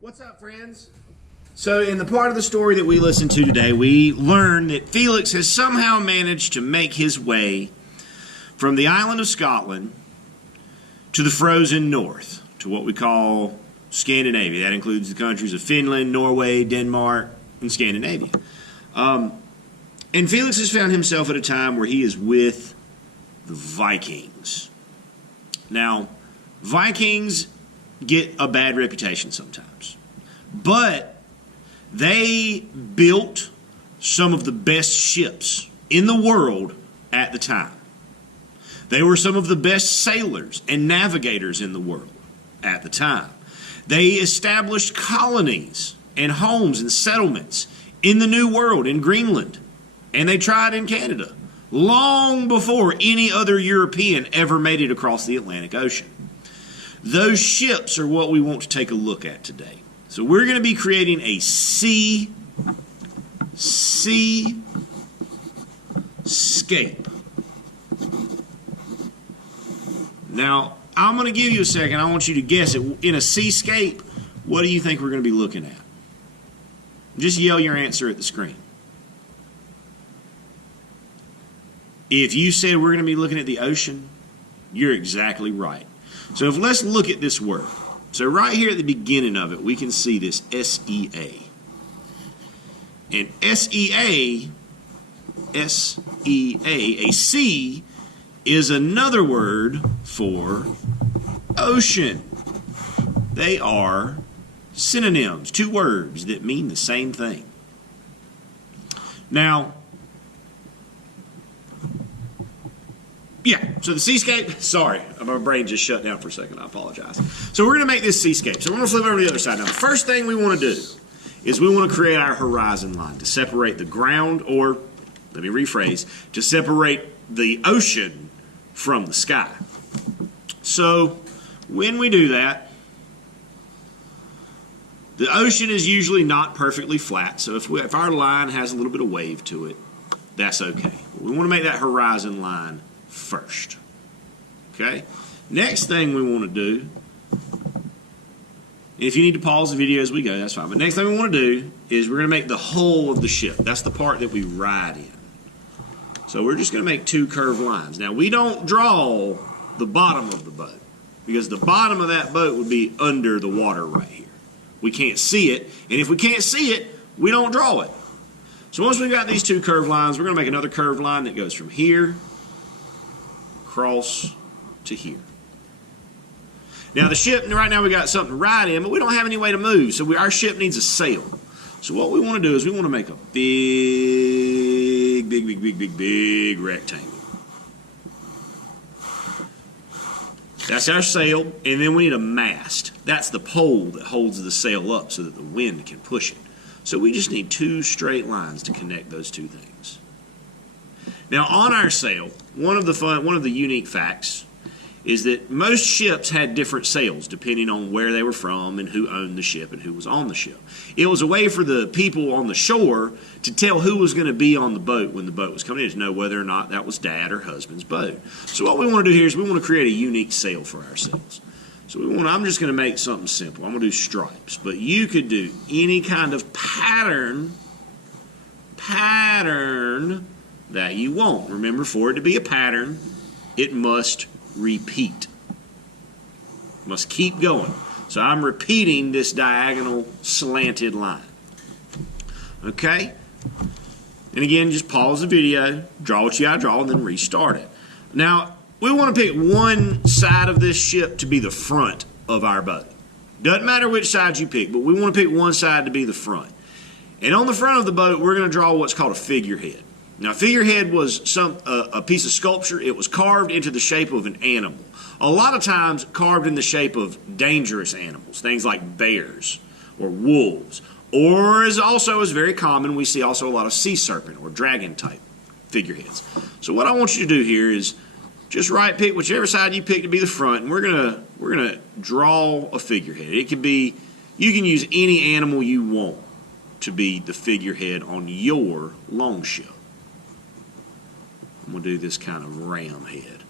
What's up, friends? So in the part of the story that we listened to today, we learned that Felix has somehow managed to make his way from the island of Scotland to the frozen north, to what we call Scandinavia. That includes the countries of Finland, Norway, Denmark, and Scandinavia. And Felix has found himself at a time where he is with the Vikings. Now, Vikings get a bad reputation sometimes, but they built some of the best ships in the world at the time. They were some of the best sailors and navigators in the world at the time. They established colonies and homes and settlements in the New World, in Greenland, and they tried in Canada long before any other European ever made it across the Atlantic Ocean. Those ships are what we want to take a look at today. So we're going to be creating a Seascape. Now, I'm going to give you a second. I want you to guess it. In a Seascape, what do you think we're going to be looking at? Just yell your answer at the screen. If you said we're going to be looking at the ocean, you're exactly right. So let's look at this word. So right here at the beginning of it, we can see this S-E-A. And S-E-A, a sea, is another word for ocean. They are synonyms, two words that mean the same thing. Now, yeah, so the Seascape, sorry, my brain just shut down for a second, I apologize. So we're going to make this Seascape. So we're going to flip over to the other side. Now, the first thing we want to do is we want to create our horizon line to separate the ground, or, let me rephrase, to separate the ocean from the sky. So when we do that, the ocean is usually not perfectly flat, so if our line has a little bit of wave to it, that's okay. We want to make that horizon line first. Okay? Next thing we want to do, if you need to pause the video as we go, that's fine. But next thing we want to do is we're going to make the hull of the ship. That's the part that we ride in. So we're just going to make two curved lines. Now, we don't draw the bottom of the boat because the bottom of that boat would be under the water right here. We can't see it, and if we can't see it, we don't draw it. So once we've got these two curved lines, we're going to make another curved line that goes from here across to here. Now the ship, right now we got something to ride in, but we don't have any way to move, so our ship needs a sail. So what we want to do is we want to make a big rectangle. That's our sail, and then we need a mast. That's the pole that holds the sail up so that the wind can push it. So we just need two straight lines to connect those two things. Now on our sail, one of the unique facts is that most ships had different sails depending on where they were from and who owned the ship and who was on the ship. It was a way for the people on the shore to tell who was going to be on the boat when the boat was coming in, to know whether or not that was dad or husband's boat. So what we want to do here is we want to create a unique sail for ourselves. So I'm just going to make something simple. I'm going to do stripes, but you could do any kind of pattern that you want. Remember, for it to be a pattern, it must repeat. It must keep going. So I'm repeating this diagonal slanted line. Okay? And again, just pause the video, draw what you gotta draw, and then restart it. Now, we want to pick one side of this ship to be the front of our boat. Doesn't matter which side you pick, but we want to pick one side to be the front. And on the front of the boat, we're going to draw what's called a figurehead. Now, a figurehead was a piece of sculpture. It was carved into the shape of an animal. A lot of times carved in the shape of dangerous animals, things like bears or wolves. Or is very common, we see also a lot of sea serpent or dragon type figureheads. So what I want you to do here is just pick whichever side you pick to be the front, and we're gonna draw a figurehead. It could be, you can use any animal you want to be the figurehead on your longship. I'm going to do this kind of ram head.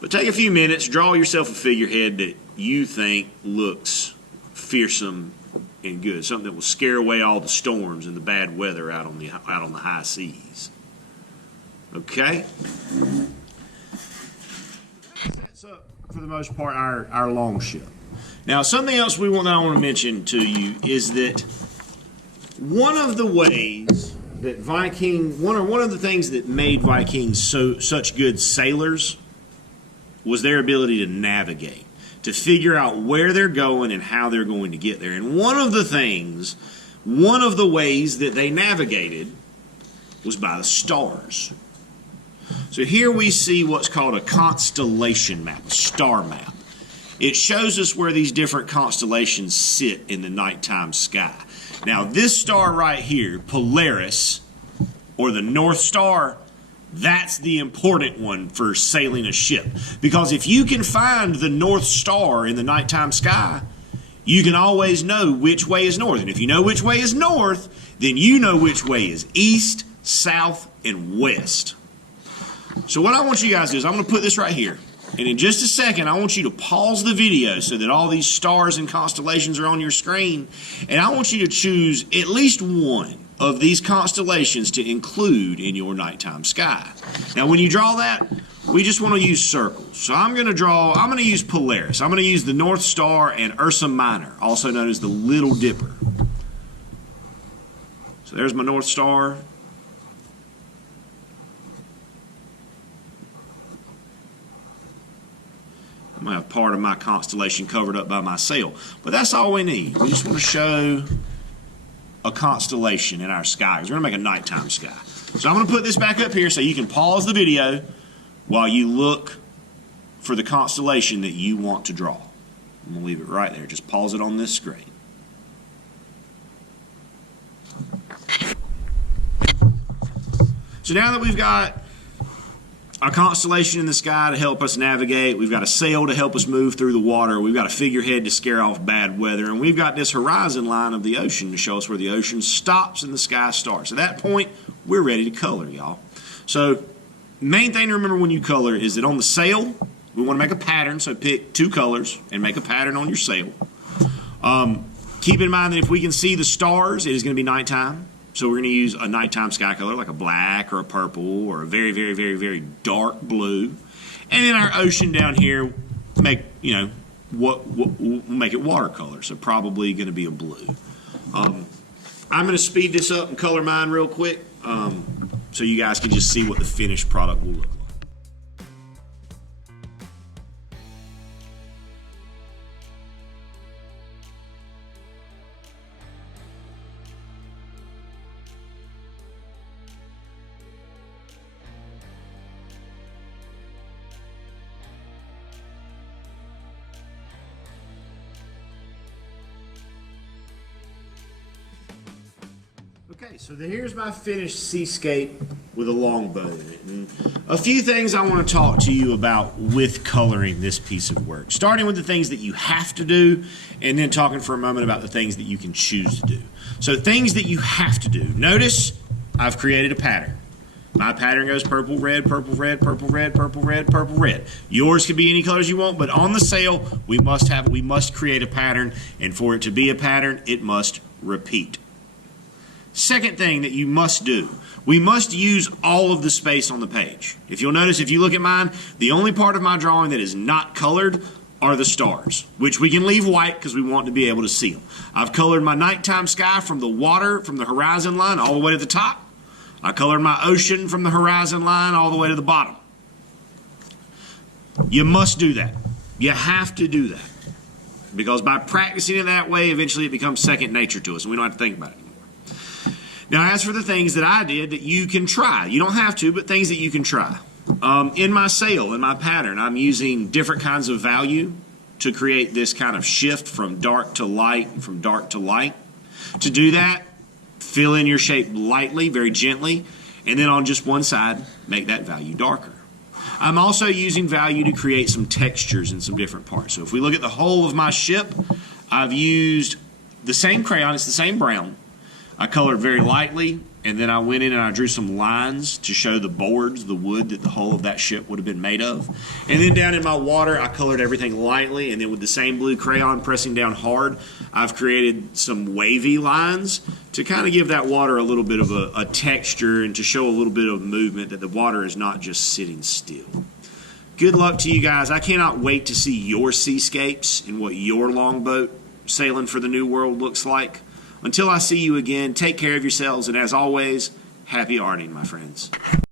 But take a few minutes, draw yourself a figurehead that you think looks fearsome and good, something that will scare away all the storms and the bad weather out on the high seas. Okay? That sets up, for the most part, our longship. Now, something else that I want to mention to you is that one of the ways that one of the things that made Vikings such good sailors was their ability to navigate, to figure out where they're going and how they're going to get there. And one of the ways that they navigated was by the stars. So here we see what's called a constellation map, a star map. It shows us where these different constellations sit in the nighttime sky. Now this star right here, Polaris, or the North Star, that's the important one for sailing a ship. Because if you can find the North Star in the nighttime sky, you can always know which way is north. And if you know which way is north, then you know which way is east, south, and west. So what I want you guys to do is I'm going to put this right here. And in just a second, I want you to pause the video so that all these stars and constellations are on your screen. And I want you to choose at least one of these constellations to include in your nighttime sky. Now, when you draw that, we just want to use circles. So I'm going to use Polaris. I'm going to use the North Star and Ursa Minor, also known as the Little Dipper. So there's my North Star. I'm going to have part of my constellation covered up by my sail. But that's all we need. We just want to show a constellation in our sky. We're going to make a nighttime sky. So I'm going to put this back up here so you can pause the video while you look for the constellation that you want to draw. I'm going to leave it right there. Just pause it on this screen. So now that we've got a constellation in the sky to help us navigate, we've got a sail to help us move through the water, we've got a figurehead to scare off bad weather, and we've got this horizon line of the ocean to show us where the ocean stops and the sky starts. At that point, we're ready to color, y'all. So main thing to remember when you color is that on the sail, we want to make a pattern, so pick 2 colors and make a pattern on your sail. Keep in mind that if we can see the stars, it is going to be nighttime. So we're going to use a nighttime sky color like a black or a purple or a very, very, very, very dark blue. And then our ocean down here, we'll make it watercolor. So probably going to be a blue. I'm going to speed this up and color mine real quick so you guys can just see what the finished product will look like. Okay, so here's my finished Seascape with a longboat in it. And a few things I want to talk to you about with coloring this piece of work. Starting with the things that you have to do, and then talking for a moment about the things that you can choose to do. So things that you have to do. Notice I've created a pattern. My pattern goes purple, red, purple, red, purple, red, purple, red, purple, red. Yours could be any colors you want, but on the sail, we must create a pattern, and for it to be a pattern, it must repeat. Second thing that you must do, we must use all of the space on the page. If you'll notice, if you look at mine, the only part of my drawing that is not colored are the stars, which we can leave white because we want to be able to see them. I've colored my nighttime sky from the water, from the horizon line, all the way to the top. I colored my ocean from the horizon line all the way to the bottom. You must do that. You have to do that. Because by practicing it that way, eventually it becomes second nature to us, and we don't have to think about it. Now, as for the things that I did that you can try, you don't have to, but things that you can try. In my sail, in my pattern, I'm using different kinds of value to create this kind of shift from dark to light and from dark to light. To do that, fill in your shape lightly, very gently, and then on just one side, make that value darker. I'm also using value to create some textures in some different parts. So if we look at the whole of my ship, I've used the same crayon, it's the same brown. I colored very lightly, and then I went in and I drew some lines to show the boards, the wood that the hull of that ship would have been made of. And then down in my water, I colored everything lightly, and then with the same blue crayon pressing down hard, I've created some wavy lines to kind of give that water a little bit of a texture and to show a little bit of movement, that the water is not just sitting still. Good luck to you guys. I cannot wait to see your seascapes and what your longboat sailing for the new world looks like. Until I see you again, take care of yourselves, and as always, happy arting, my friends.